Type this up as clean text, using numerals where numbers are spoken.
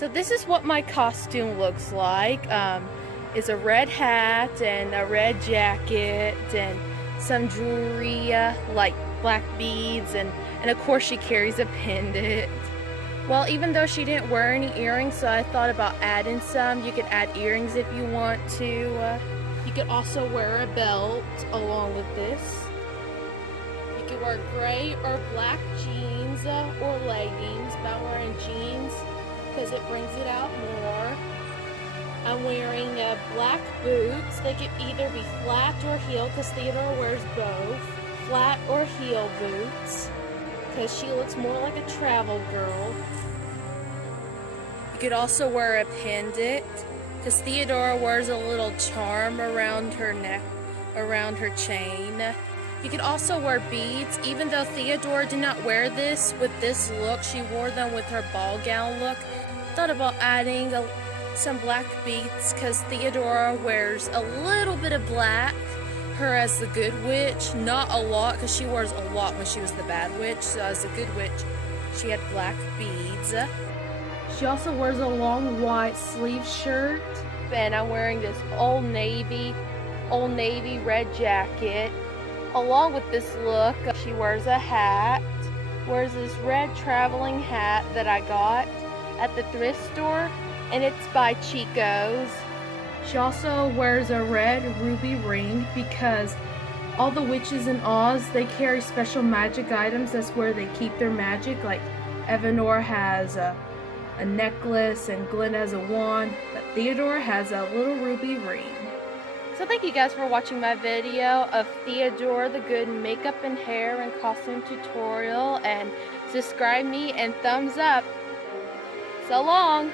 So this is what my costume looks like. It's a red hat and a red jacket and some jewelry like black beads and of course she carries a pendant. Well, even though she didn't wear any earrings, so I thought about adding some. You could add earrings if you want to. You could also wear a belt along with this. You could wear gray or black jeans or leggings, but I'm wearing jeans because it brings it out more. I'm wearing black boots. They could either be flat or heel because Theodora wears both. Flat or heel boots because she looks more like a travel girl. You could also wear a pendant because Theodora wears a little charm around her neck, around her chain. You could also wear beads, even though Theodora did not wear this with this look. She wore them with her ball gown look. Thought about adding some black beads because Theodora wears a little bit of black. Her as the good witch, not a lot because she wears a lot when she was the bad witch. So as the good witch, she had black beads. She also wears a long white sleeve shirt, and I'm wearing this old navy red jacket. Along with this look, she wears a hat. Wears this red traveling hat that I got at the thrift store, and it's by Chico's. She also wears a red ruby ring because all the witches in Oz, they carry special magic items. That's where they keep their magic. Like Evanor has a necklace and Glenn has a wand, but Theodora has a little ruby ring. So thank you guys for watching my video of Theodora the Good makeup and hair and costume tutorial, and subscribe me and thumbs up. So long!